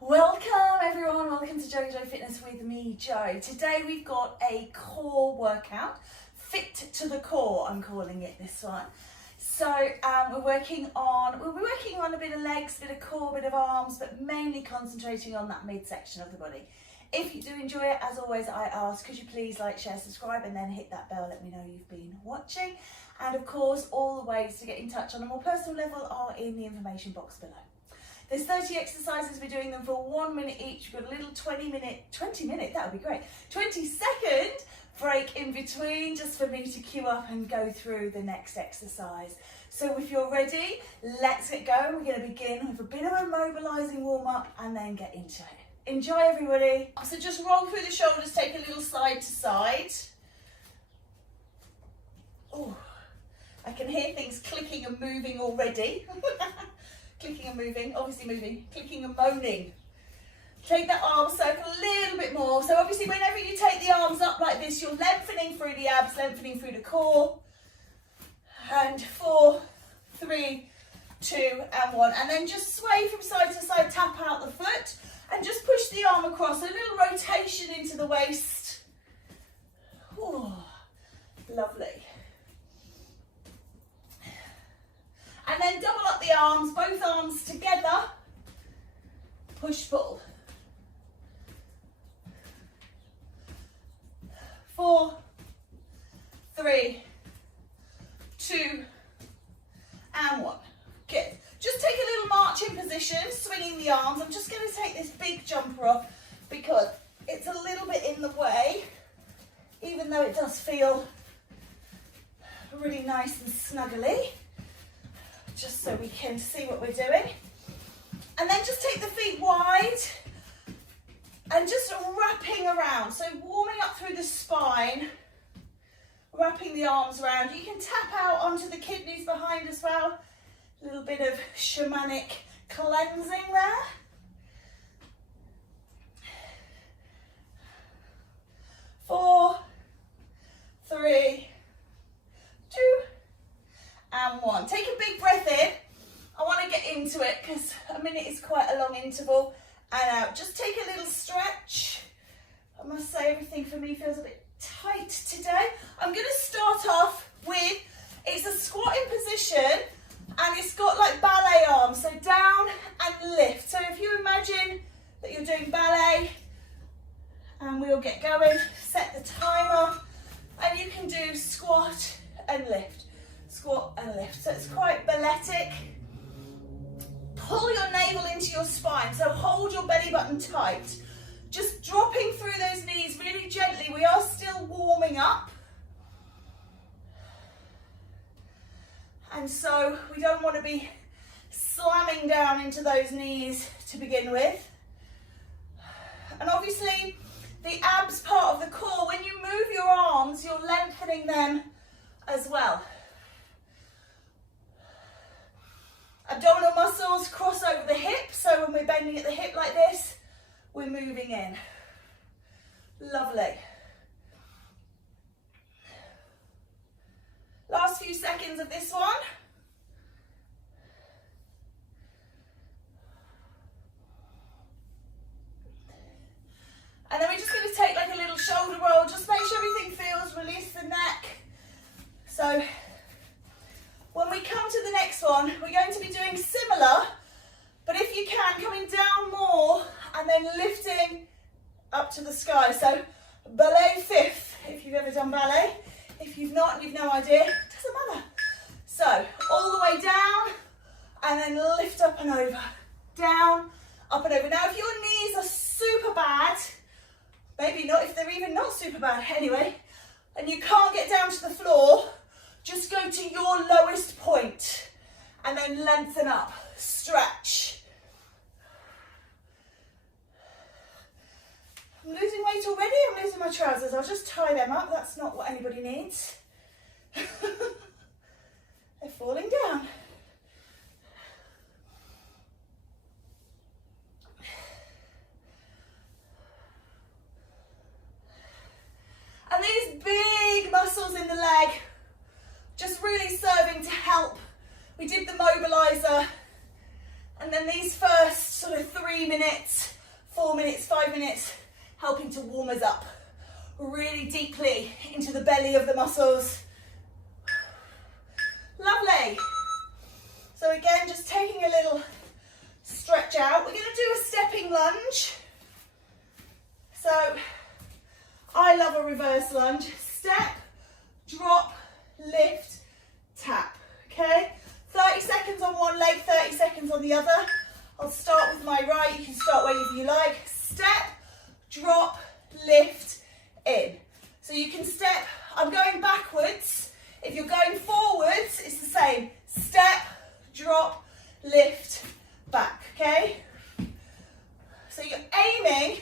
Welcome everyone, welcome to JoJo Fitness with me, Jo. Today we've got a core workout, fit to the core I'm calling it this one. So we'll be working on a bit of legs, bit of core, bit of arms, but mainly concentrating on that midsection of the body. If you do enjoy it, as always I ask, could you please like, share, subscribe and then hit that bell, let me know you've been watching. And of course all the ways to get in touch on a more personal level are in the information box below. There's 30 exercises, we're doing them for 1 minute each. We've got a little 20 minute, that would be great, 20-second break in between, just for me to queue up and go through the next exercise. So if you're ready, let's get going. We're going to begin with a bit of a mobilising warm up and then get into it. Enjoy everybody. So just roll through the shoulders, take a little side to side. Oh, I can hear things clicking and moving already. Clicking and moving, obviously moving, clicking and moaning. Take that arm circle a little bit more. So obviously whenever you take the arms up like this, you're lengthening through the abs, lengthening through the core. And 4, 3, 2, and 1. And then just sway from side to side, tap out the foot, and just push the arm across. A little rotation into the waist. Ooh, lovely. And then double up the arms, both arms together, push, pull. 4, 3, 2, and 1. Good. Just take a little marching position, swinging the arms. I'm just going to take this big jumper off because it's a little bit in the way, even though it does feel really nice and snuggly. Just so we can see what we're doing. And then just take the feet wide and just wrapping around. So warming up through the spine, wrapping the arms around. You can tap out onto the kidneys behind as well. A little bit of shamanic cleansing there. Four, 3, 2, and 1. Take a big breath in. I want to get into it because a minute is quite a long interval. And out. Just take a little stretch. I must say everything for me feels a bit tight today. I'm going to start off with, it's a squatting position and it's got like ballet arms. So down and lift. So if you imagine that you're doing ballet, and we'll get going, set the timer, and you can do squat and lift. Squat and lift. So it's quite balletic. Pull your navel into your spine, so hold your belly button tight. Just dropping through those knees really gently. We are still warming up. And so we don't want to be slamming down into those knees to begin with. And obviously the abs part of the core, when you move your arms, you're lengthening them as well. Abdominal muscles cross over the hip, so when we're bending at the hip like this, we're moving in. Lovely. Last few seconds of this one. And then we're just going to take like a little shoulder roll, just make sure everything feels, release the neck. So when we come to the next one, we're going to be doing similar, but if you can, coming down more and then lifting up to the sky. So ballet fifth, if you've ever done ballet. If you've not and you've no idea, it doesn't matter. So all the way down and then lift up and over. Down, up and over. Now if your knees are super bad, maybe not if they're even not super bad anyway, and you can't get down to the floor, just go to your lowest point and then lengthen up, stretch. I'm losing weight already, I'm losing my trousers. I'll just tie them up, that's not what anybody needs. They're falling down. And these big muscles in the leg, just really serving to help. We did the mobilizer, and then these first sort of 3 minutes minutes helping to warm us up really deeply into the belly of the muscles. Lovely. So again, just taking a little stretch out. We're going to do a stepping lunge. So I love a reverse lunge. Step, drop, lift, tap. Okay? 30 seconds on one leg, 30 seconds on the other. I'll start with my right. You can start wherever you like. Step, drop, lift, in. So you can step. I'm going backwards. If you're going forwards, it's the same. Step, drop, lift, back, okay? So you're aiming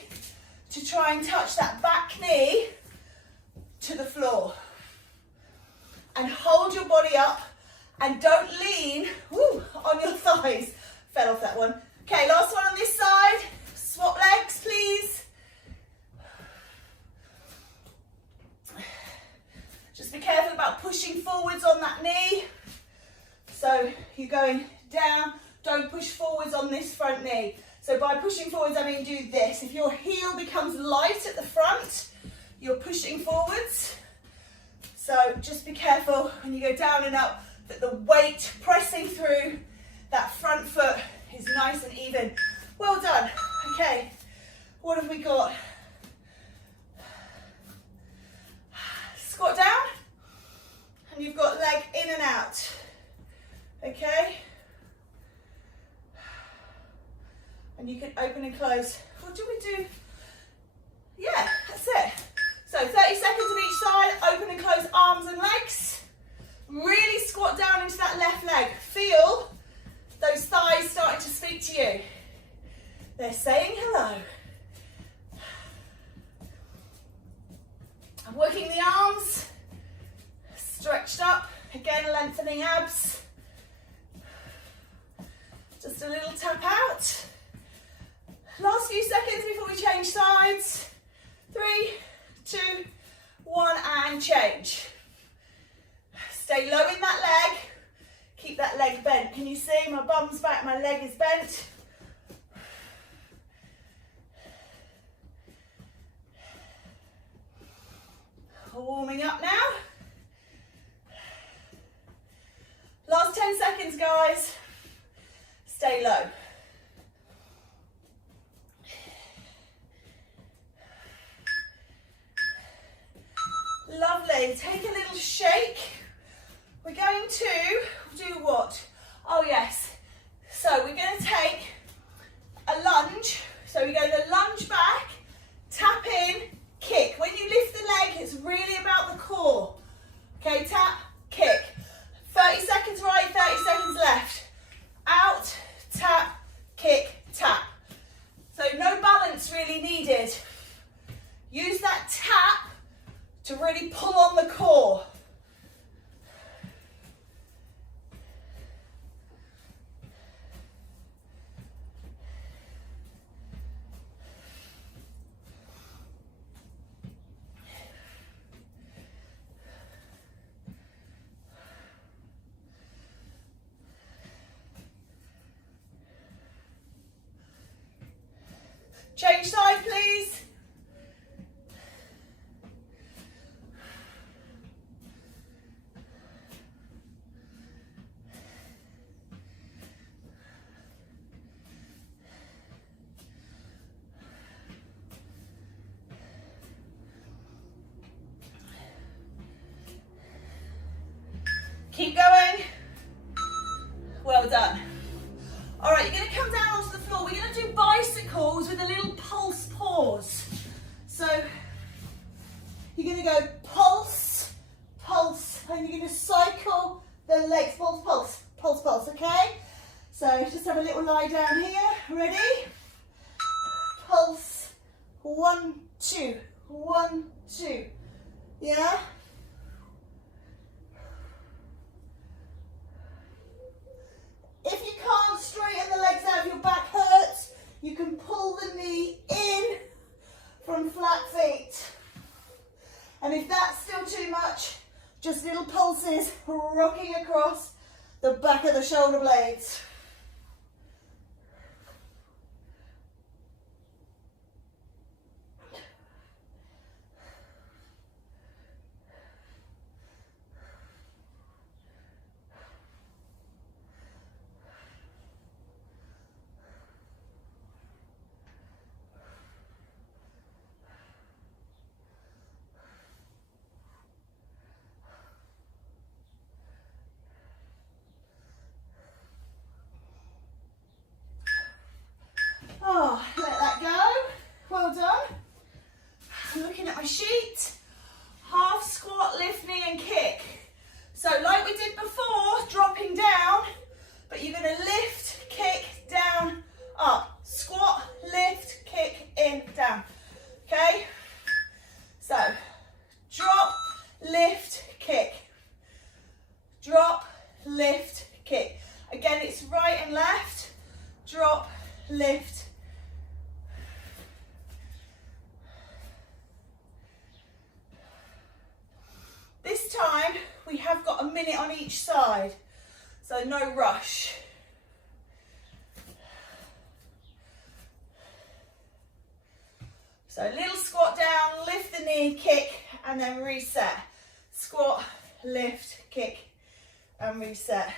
to try and touch that back knee to the floor. And hold your body up and don't lean on your thighs. Fell off that one. Okay, last one on this side. Swap legs, please. Just be careful about pushing forwards on that knee. So you're going down, don't push forwards on this front knee. So by pushing forwards, I mean do this. If your heel becomes light at the front, you're pushing forwards. So just be careful when you go down and up that the weight pressing through that front foot is nice and even. Well done. Okay, what have we got? Squat down, and you've got leg in and out. Okay? And you can open and close. What do we do? Yeah, that's it. So 30 seconds on each side, open and close arms and legs. Really squat down into that left leg. Feel those thighs starting to speak to you. They're saying hello. I'm working the arms, stretched up, again lengthening abs. Just a little tap out. Last few seconds before we change sides. 3, 2, 1, and change. Stay low in that leg. Keep that leg bent. Can you see my bum's back, my leg is bent. Warming up now. Last 10 seconds, guys. Stay low. Lovely. Take a little shake. We're going to do what? Oh, yes. So we're going to take a lunge. So we go the lunge back, tap in, kick. When you lift the leg, it's really about the core. Okay, tap, kick. 30 seconds right, 30 seconds left. Out, tap, kick, tap. So no balance really needed. Use that tap to really pull on the core. Change side, please. Keep going. Well done. All right, you're going to come down onto the floor. We're going to do bicycles with a little pulse pause. So you're going to go pulse, pulse, and you're going to cycle the legs. Pulse, pulse, pulse, pulse, okay? So just have a little lie down here. Ready? Pulse. 1, 2. 1, 2. Yeah? If you can't straighten the legs out, if your back hurts, you can pull the knee in from flat feet. And if that's still too much, just little pulses rocking across the back of the shoulder blades. lift, kick. Drop, lift, kick. Again, it's right and left. Drop, lift. This time, we have got a minute on each side, so no rush. So little squat down, lift the knee, kick, and then reset. Squat, lift, kick, and reset.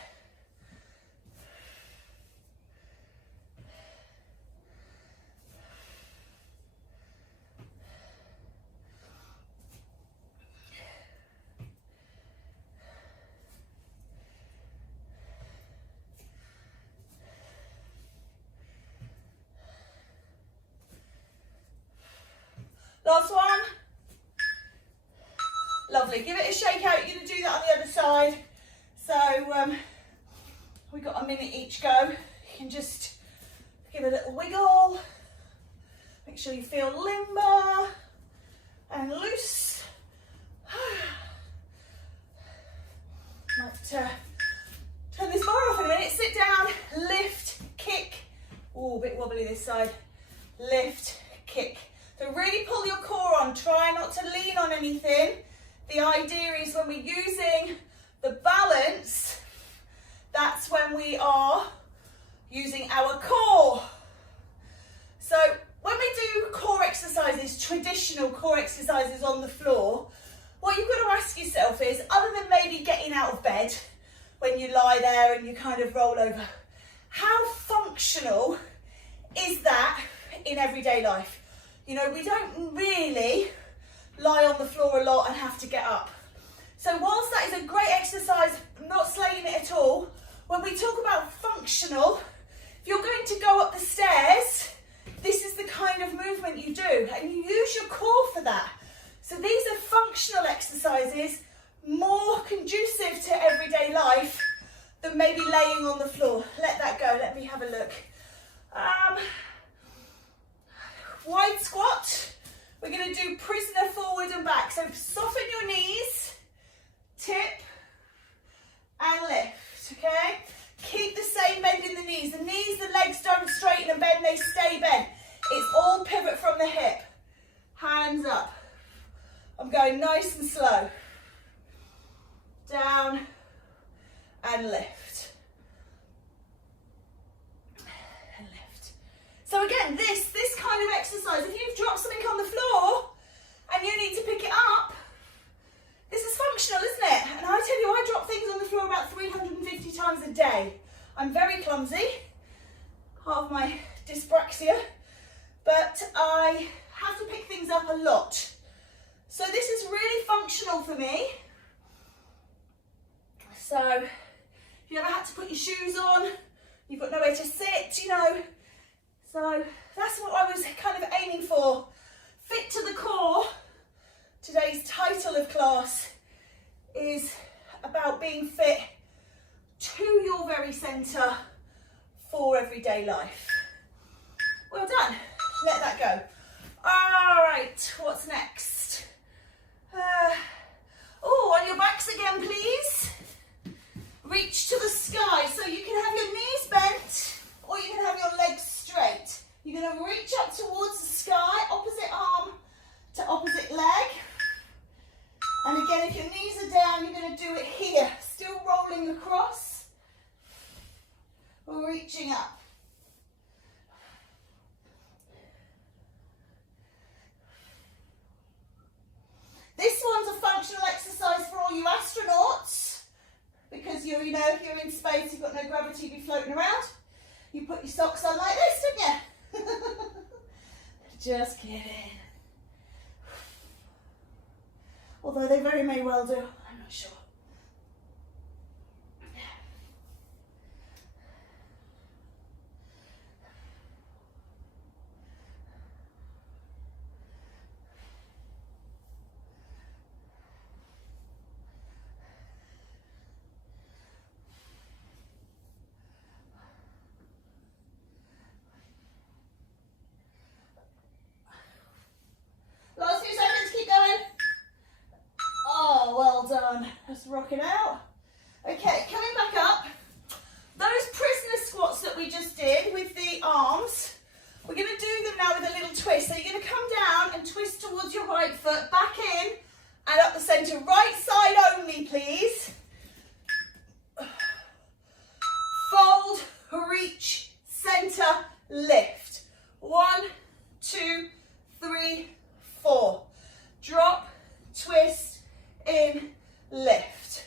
Last one. Lovely. Give it a shake out. You're going to do that on the other side. So we've got a minute each go. You can just give a little wiggle. Make sure you feel limber and loose. Might turn this bar off in a minute. Sit down, lift, kick. Oh, a bit wobbly this side. Lift, kick. So really pull your core on, try not to lean on anything. The idea is when we're using the balance, that's when we are using our core. So when we do core exercises, traditional core exercises on the floor, what you've got to ask yourself is, other than maybe getting out of bed when you lie there and you kind of roll over, how functional is that in everyday life? You know, we don't really lie on the floor a lot and have to get up. So whilst that is a great exercise, I'm not slaying it at all, when we talk about functional, if you're going to go up the stairs, this is the kind of movement you do, and you use your core for that. So these are functional exercises, more conducive to everyday life than maybe laying on the floor. Let that go, let me have a look. Wide squat, we're going to do prisoner forward and back. So soften your knees, tip and lift, okay? Keep the same bend in the knees. The legs don't straighten and bend, they stay bent. It's all pivot from the hip. Hands up. I'm going nice and slow. Down and lift. And lift. So again, this kind of exercise, if you've dropped something on the floor and you need to pick it up, this is functional, isn't it? And I tell you, I drop things on the floor about 350 times a day. I'm very clumsy, part of my dyspraxia, but I have to pick things up a lot. So this is really functional for me. So if you ever had to put your shoes on, you've got nowhere to sit, you know. So that's what I was kind of aiming for. Fit to the core. Today's title of class is about being fit to your very centre for everyday life. Well done. Let that go. All right, what's next? Oh, on your backs again, please. Reach to the sky. So you can have your knees bent or you can have your legs straight. You're going to reach up towards the sky, opposite arm to opposite leg. And again, if your knees are down, you're going to do it here. Still rolling across, or reaching up. This one's a functional exercise for all you astronauts, because you're in space, you've got no gravity to be floating around. You put your socks on like this, don't you? Just kidding. Although they very may well do, I'm not sure. Last few seconds, keep going. Oh, well Well done. Let's rock it out. Okay, coming back up. Those prisoner squats that we just did with the arms, we're going to do them now with a little twist. So you're going to come down and twist towards your right foot, back in and up the centre. Right side only, please. Fold, reach, centre, lift. 1, 2, 3, 4. Drop, twist, in, lift.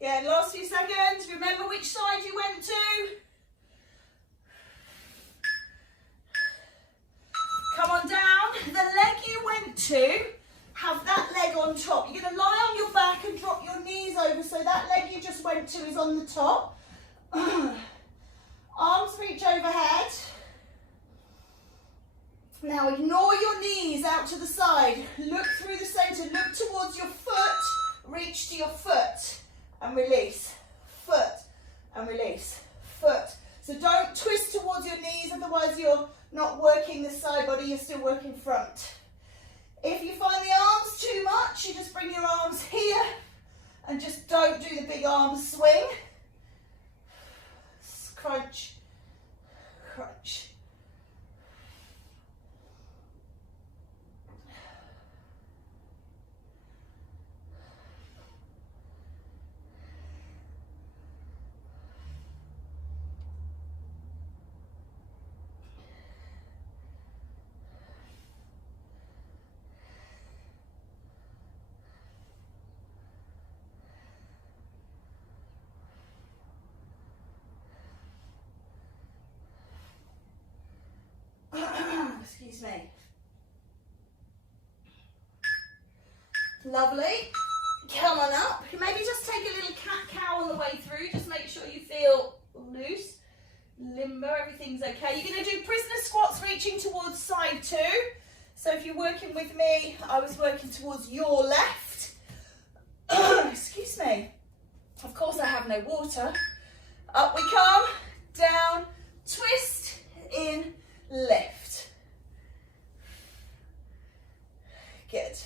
Yeah, last few seconds. Remember which side you went to. Come on down. The leg you went to, have that leg on top. You're going to lie on your back and drop your knees over so that leg you just went to is on the top. Arms reach overhead. Now ignore your knees out to the side. Look through the centre. Look towards your foot. Reach to your foot. And release, foot, and release, foot. So don't twist towards your knees, otherwise you're not working the side body, you're still working front. If you find the arms too much, you just bring your arms here and just don't do the big arm swing. Crunch, crunch. Excuse me. Lovely. Come on up. Maybe just take a little cat-cow on the way through. Just make sure you feel loose, limber, everything's okay. You're going to do prisoner squats reaching towards side 2. So if you're working with me, I was working towards your left. Excuse me. Of course I have no water. Up we come, down, twist, in, lift. Good.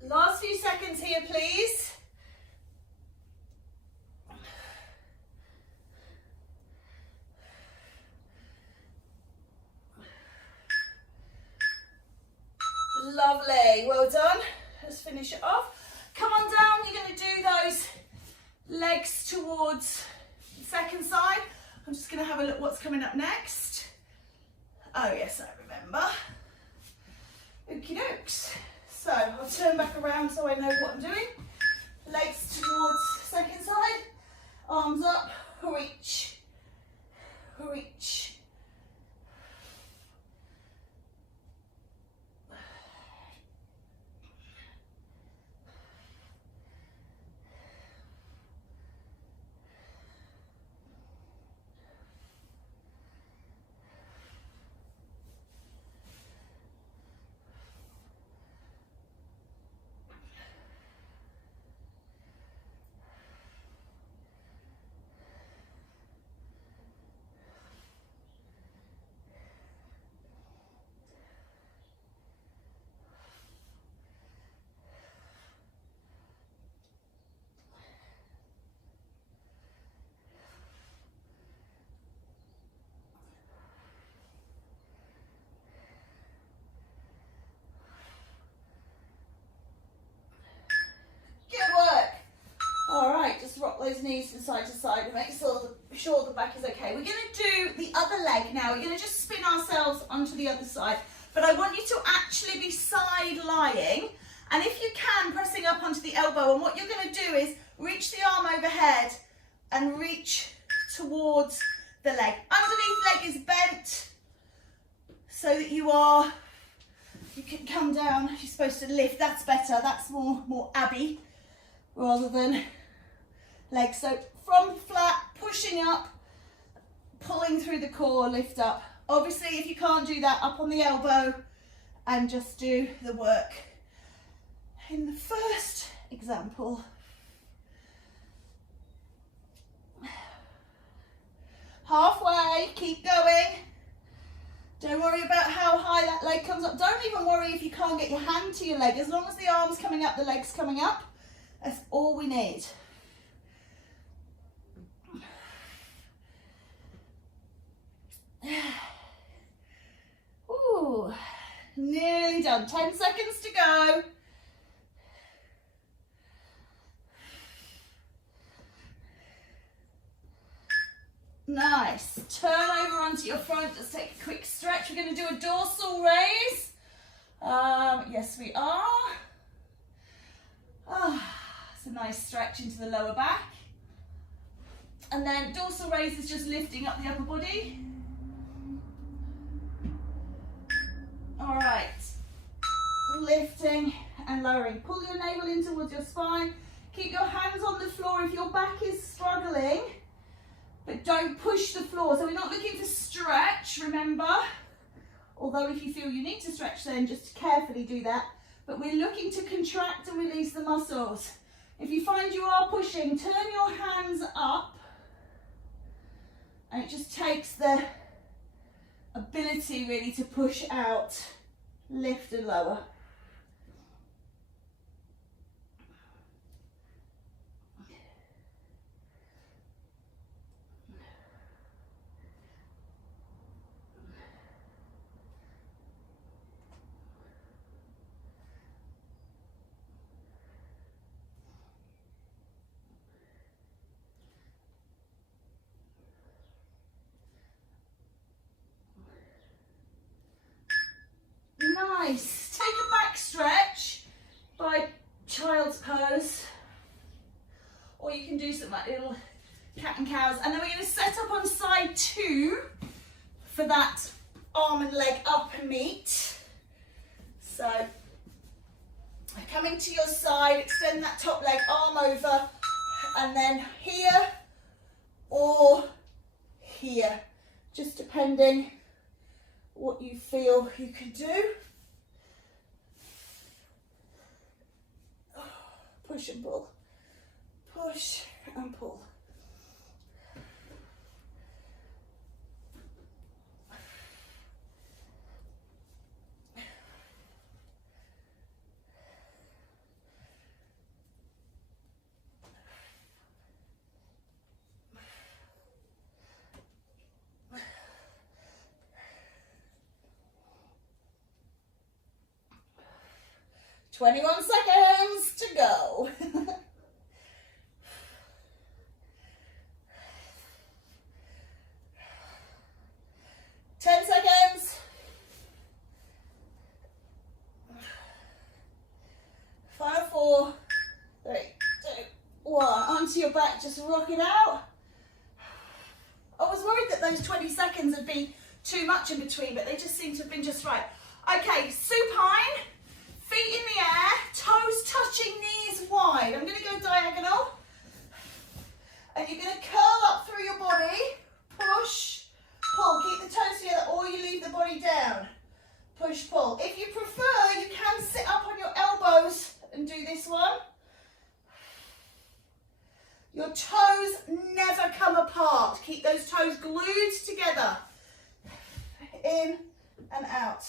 Last few seconds here, please. Lovely, well done. Let's finish it off. Come on down, you're going to do those legs towards the second side. I'm just going to have a look what's coming up next. Oh yes, I remember. Okie dokes. So I'll turn back around so I know what I'm doing. Legs towards second side, arms up, reach, reach. those knees from side to side and make sure the back is okay. We're going to do the other leg now. We're going to just spin ourselves onto the other side, but I want you to actually be side lying, and if you can, pressing up onto the elbow, and what you're going to do is reach the arm overhead and reach towards the leg. Underneath leg is bent so that you can come down. You're supposed to lift. That's better. That's more Abby rather than leg. So from flat, pushing up, pulling through the core, lift up. Obviously, if you can't do that, up on the elbow and just do the work. In the first example, halfway, keep going. Don't worry about how high that leg comes up. Don't even worry if you can't get your hand to your leg. As long as the arm's coming up, the leg's coming up. That's all we need. Ooh, nearly done. 10 seconds to go. Nice. Turn over onto your front. Let's take a quick stretch. We're going to do a dorsal raise. Yes, we are. It's a nice stretch into the lower back. And then dorsal raise is just lifting up the upper body. All right. Lifting and lowering. Pull your navel in towards your spine. Keep your hands on the floor if your back is struggling. But don't push the floor. So we're not looking for stretch, remember? Although if you feel you need to stretch, then just carefully do that. But we're looking to contract and release the muscles. If you find you are pushing, turn your hands up. And it just takes the ability really to push out, lift and lower. Nice. Take a back stretch by child's pose, or you can do some like little cat and cows, and then we're going to set up on side 2 for that arm and leg up and meet. So coming to your side, extend that top leg, arm over, and then here or here, just depending what you feel you can do. Push and pull, push and pull. "21 seconds to go." 10 seconds. 5, 4, 3, 2, 1. Onto your back, just rock it out. I was worried that those 20 seconds would be too much in between, but they just seem to have been just right. Okay, supine. Feet in the air, toes touching, knees wide. I'm going to go diagonal. And you're going to curl up through your body. Push, pull. Keep the toes together or you leave the body down. Push, pull. If you prefer, you can sit up on your elbows and do this one. Your toes never come apart. Keep those toes glued together. In and out.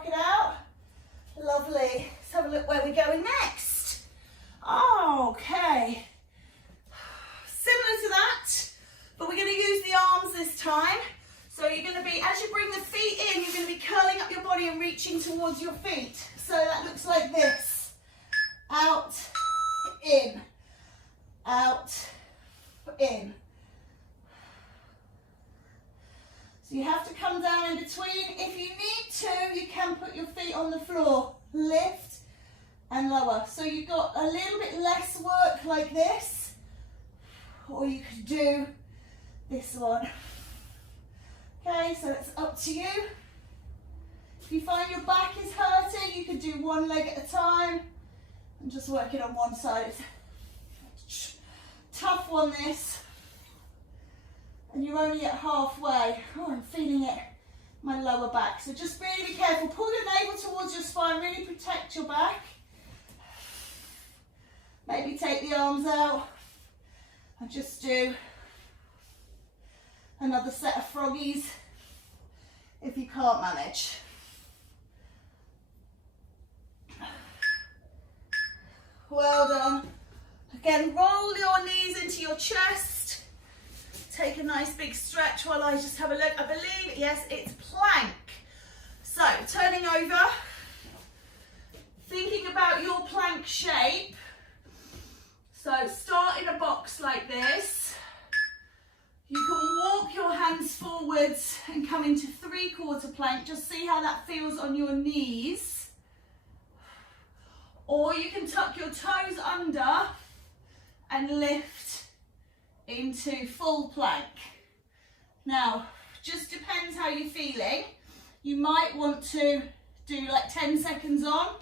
rock it out. Lovely. Let's have a look where we're going next. Okay. Similar to that, but we're going to use the arms this time. So you're going to be, as you bring the feet in, you're going to be curling up your body and reaching towards your feet. So that looks like this. Out, in, out, in. So you have to come down in between. If you need to, you can put your feet on the floor. Lift and lower. So you've got a little bit less work like this, or you could do this one. Okay, so it's up to you. If you find your back is hurting, you could do one leg at a time and just work it on one side. It's a tough one, this. And you're only at halfway. Oh, I'm feeling it, my lower back. So just really be careful. Pull your navel towards your spine, really protect your back. Maybe take the arms out and just do another set of froggies if you can't manage. Well done. Again, roll your knees into your chest. Take a nice big stretch while I just have a look. I believe, yes, it's plank. So, turning over, thinking about your plank shape. So, start in a box like this. You can walk your hands forwards and come into 3/4 plank. Just see how that feels on your knees. Or you can tuck your toes under and lift into full plank. Now, just depends how you're feeling. You might want to do like 10 seconds on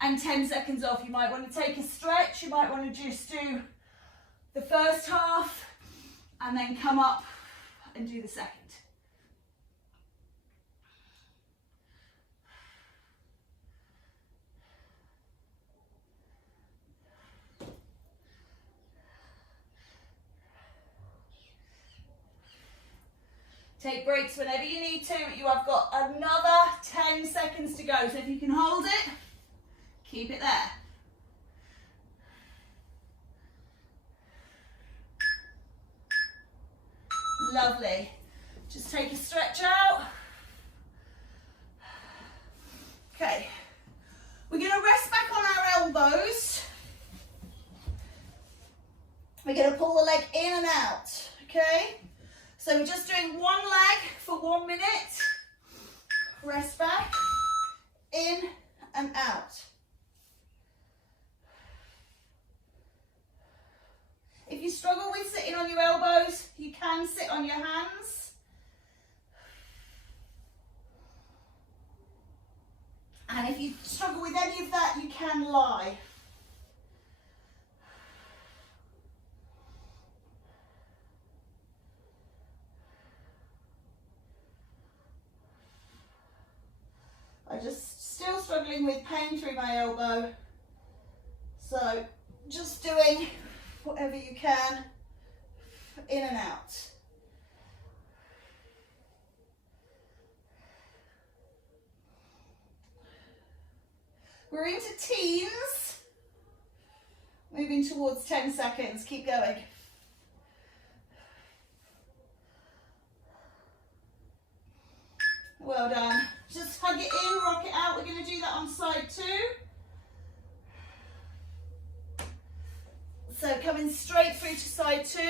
and 10 seconds off. You might want to take a stretch. You might want to just do the first half and then come up and do the second. Take breaks whenever you need to. You have got another 10 seconds to go. So if you can hold it, keep it there. Lovely. Just take a stretch out. Okay. We're going to rest back on our elbows. We're going to pull the leg in and out. Okay? So we're just doing one leg for 1 minute. Rest back, in and out. If you struggle with sitting on your elbows, you can sit on your hands. And if you struggle with any of that, you can lie. I'm just still struggling with pain through my elbow. So just doing whatever you can, in and out. We're into teens, moving towards 10 seconds, keep going. Well done. Just hug it in, rock it out. We're going to do that on side 2. So coming straight through to side 2.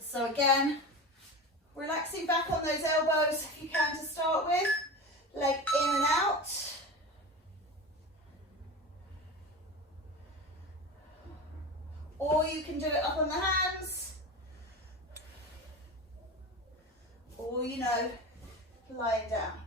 So again, relaxing back on those elbows if you can to start with. Leg in and out. Or you can do it up on the hands. Or, you know, lying down.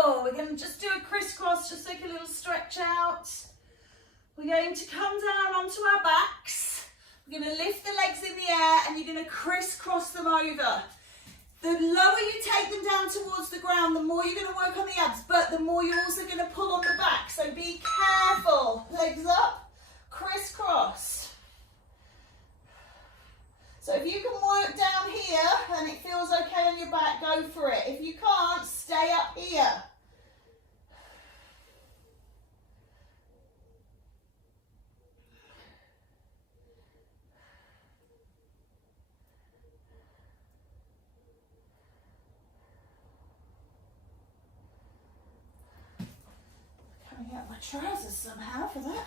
Wonderful. We're going to just do a crisscross, just take a little stretch out. We're going to come down onto our backs. We're going to lift the legs in the air and you're going to crisscross them over. The lower you take them down towards the ground, the more you're going to work on the abs, but the more you're also going to pull on the back. So be careful. Legs up, crisscross. So if you can work down here and it feels okay on your back, go for it. If you can't, stay up here. Coming out my trousers somehow for that.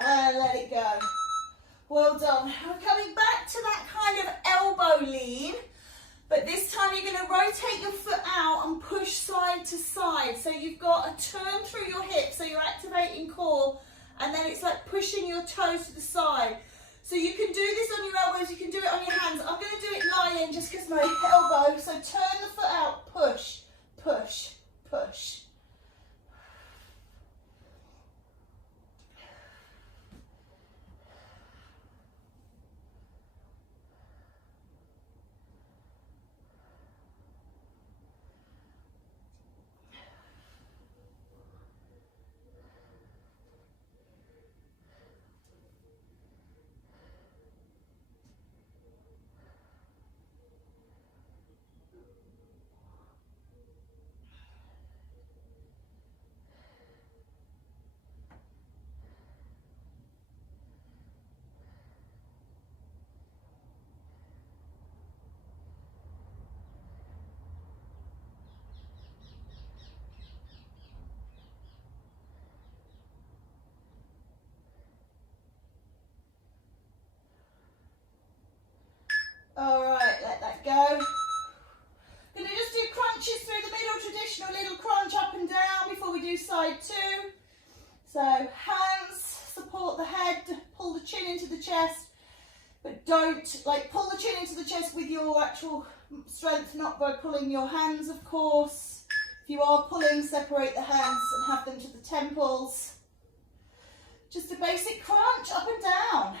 And let it go. Well done. We're coming back to that kind of elbow lean, but this time you're going to rotate your foot out and push side to side. So you've got a turn through your hips, so you're activating core, and then it's like pushing your toes to the side. So you can do this on your elbows, you can do it on your hands. I'm going to do it lying just because my elbow. So turn the foot out, push, push, push. All right, let that go. Gonna just do crunches through the middle, traditional little crunch up and down before we do side two. So hands support the head, pull the chin into the chest, but don't pull the chin into the chest with your actual strength, not by pulling your hands, of course. If you are pulling, separate the hands and have them to the temples. Just a basic crunch up and down.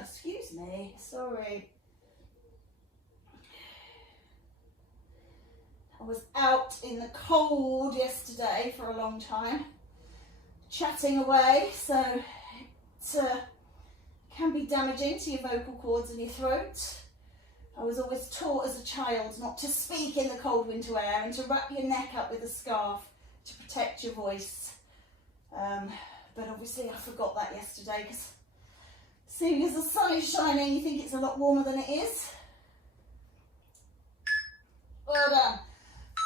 Excuse me, sorry. I was out in the cold yesterday for a long time, chatting away, so it can be damaging to your vocal cords and your throat. I was always taught as a child not to speak in the cold winter air and to wrap your neck up with a scarf to protect your voice. But obviously I forgot that yesterday because seeing as the sun is shining, you think it's a lot warmer than it is. Well done.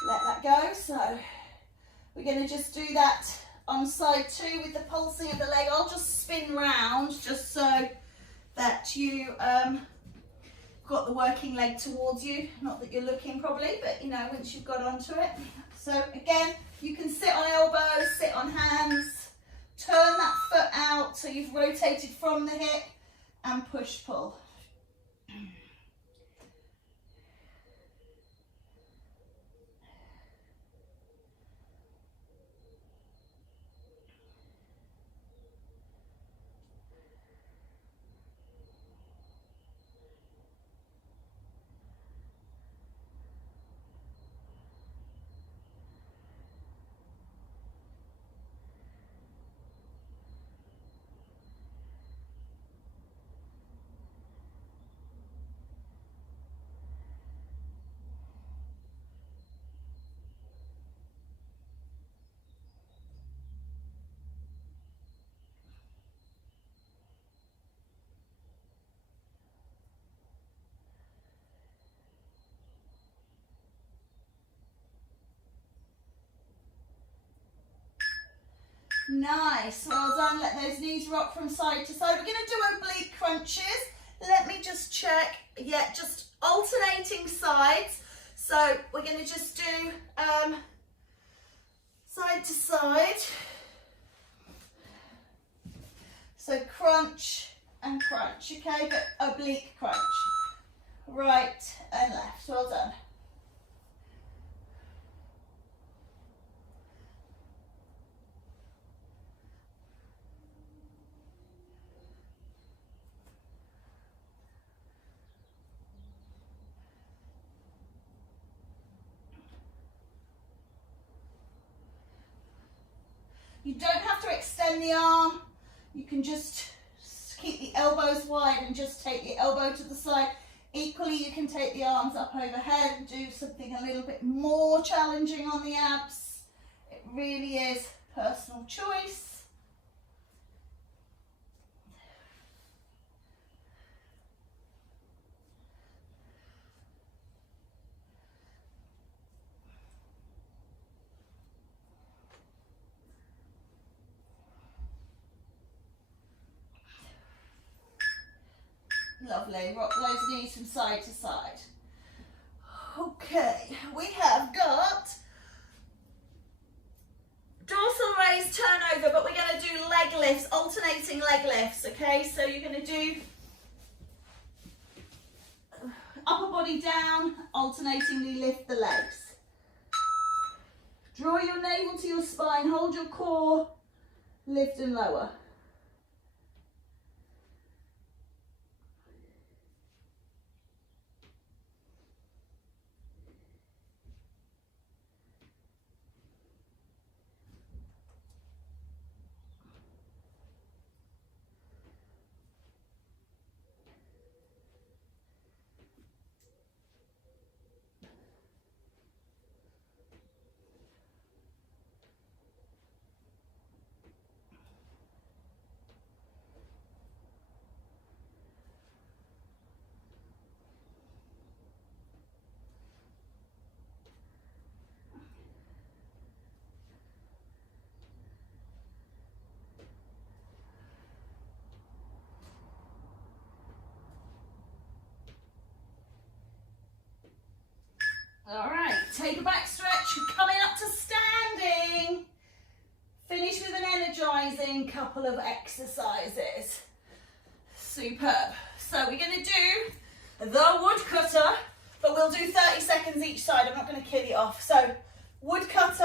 Let that go. So we're going to just do that on side two with the pulsing of the leg. I'll just spin round just so that you got the working leg towards you. Not that you're looking probably, but you know, once you've got onto it. So again, you can sit on elbows, sit on hands, turn that foot out so you've rotated from the hip and push pull. Nice, well done. Let those knees rock from side to side. We're going to do oblique crunches. Let me just check. Yeah, just alternating sides. So we're going to just do side to side. So crunch and crunch, okay, but oblique crunch. Right and left, well done. You don't have to extend the arm. You can just keep the elbows wide and just take the elbow to the side. Equally, you can take the arms up overhead and do something a little bit more challenging on the abs. It really is personal choice. Lovely, rock those knees from side to side. Okay, we have got dorsal raise turnover, but we're going to do leg lifts, alternating leg lifts, okay? So you're going to do upper body down, alternatingly lift the legs. Draw your navel to your spine, hold your core, lift and lower. All right, take a back stretch, we're coming up to standing. Finish with an energizing couple of exercises. Superb. So we're going to do the woodcutter, but we'll do 30 seconds each side. I'm not going to kill you off. So woodcutter,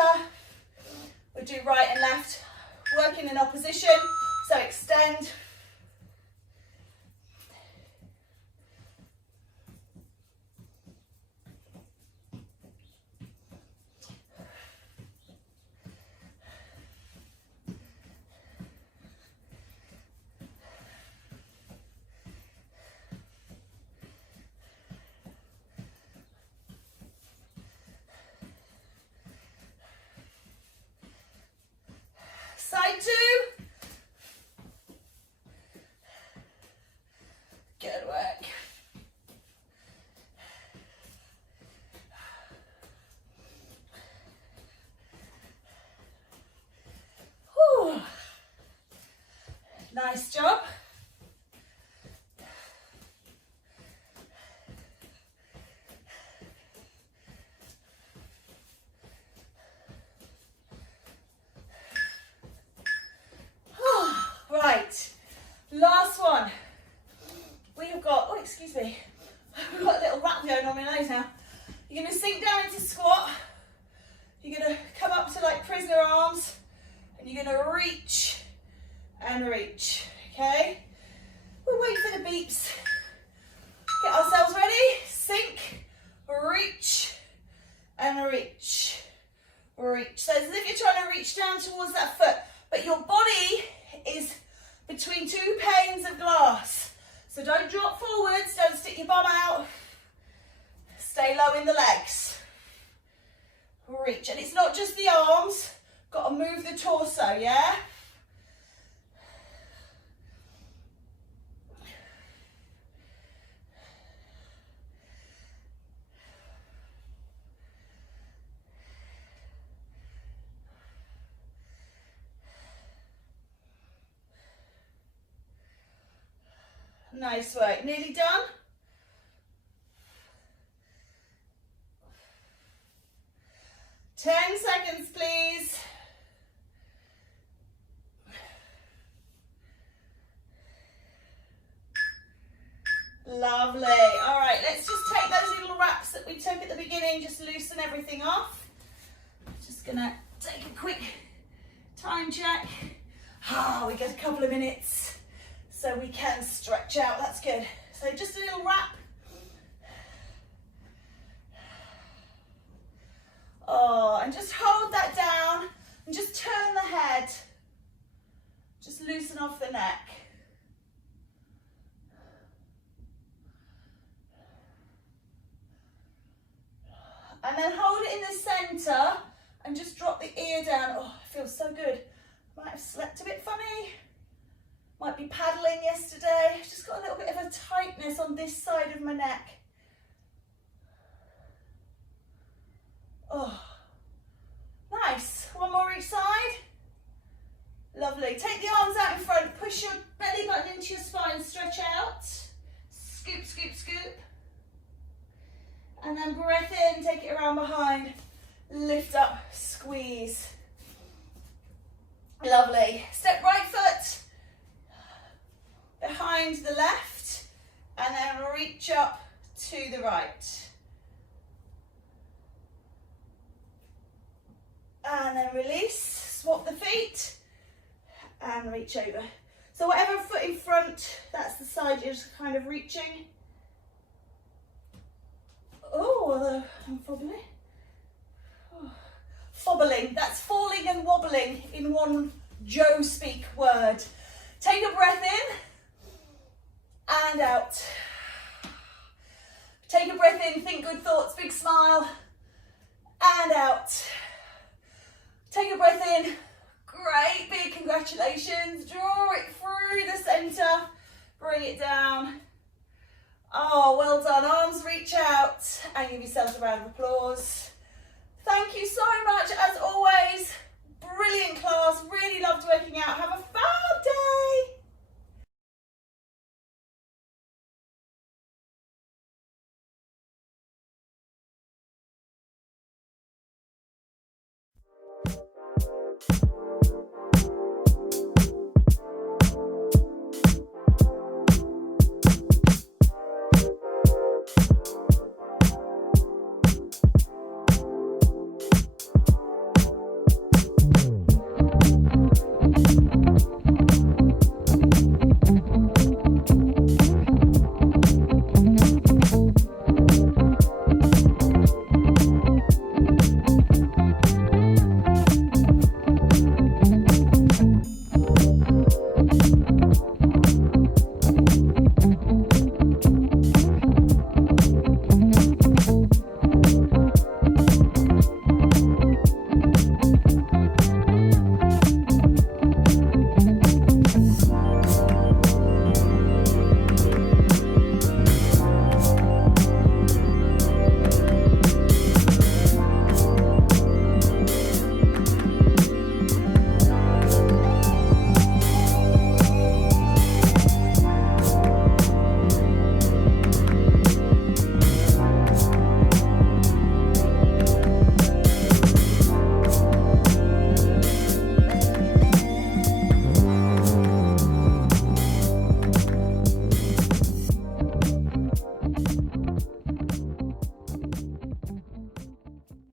we'll do right and left, working in opposition. So extend. Side two. Good work. Whew. Nice job. Right, last one. We've got, oh excuse me, I've got a little rat going on my nose now. You're going to sink down into squat. You're going to come up to like prisoner arms and you're going to reach and reach, okay? We'll wait for the beeps. Get ourselves ready, sink, reach and reach, reach. So it's as if you're trying to reach down towards that foot, but your body is between two panes of glass. So don't drop forwards, don't stick your bum out. Stay low in the legs. Reach, and it's not just the arms, got to move the torso, yeah? Nice work. Nearly done? Ten seconds, please. Lovely. All right, let's just take those little wraps that we took at the beginning, just loosen everything off. Just gonna take a quick time check. We get a couple of minutes so we can stretch out. That's good. So just a little wrap. And just hold that down and just turn the head. Just loosen off the neck. And then hold it in the center and just drop the ear down. Oh, it feels so good. Might have slept a bit funny. Might be paddling yesterday. Just got a little bit of a tightness on this side of my neck. Oh, nice. One more each side. Lovely. Take the arms out in front. Push your belly button into your spine. Stretch out. Scoop, scoop, scoop. And then breath in, take it around behind, lift up, squeeze. Lovely. Step right foot behind the left, and then reach up to the right. And then release, swap the feet, and reach over. So whatever foot in front, that's the side you're just kind of reaching. Oh, I'm fobbling. Oh. Fobbling, that's falling and wobbling in one Joe speak word. Take a breath in and out. Take a breath in, think good thoughts, big smile, and out. Take a breath in, great, big congratulations. Draw it through the center, bring it down. Oh, well done. Arms reach out and give yourselves a round of applause. Thank you so much, as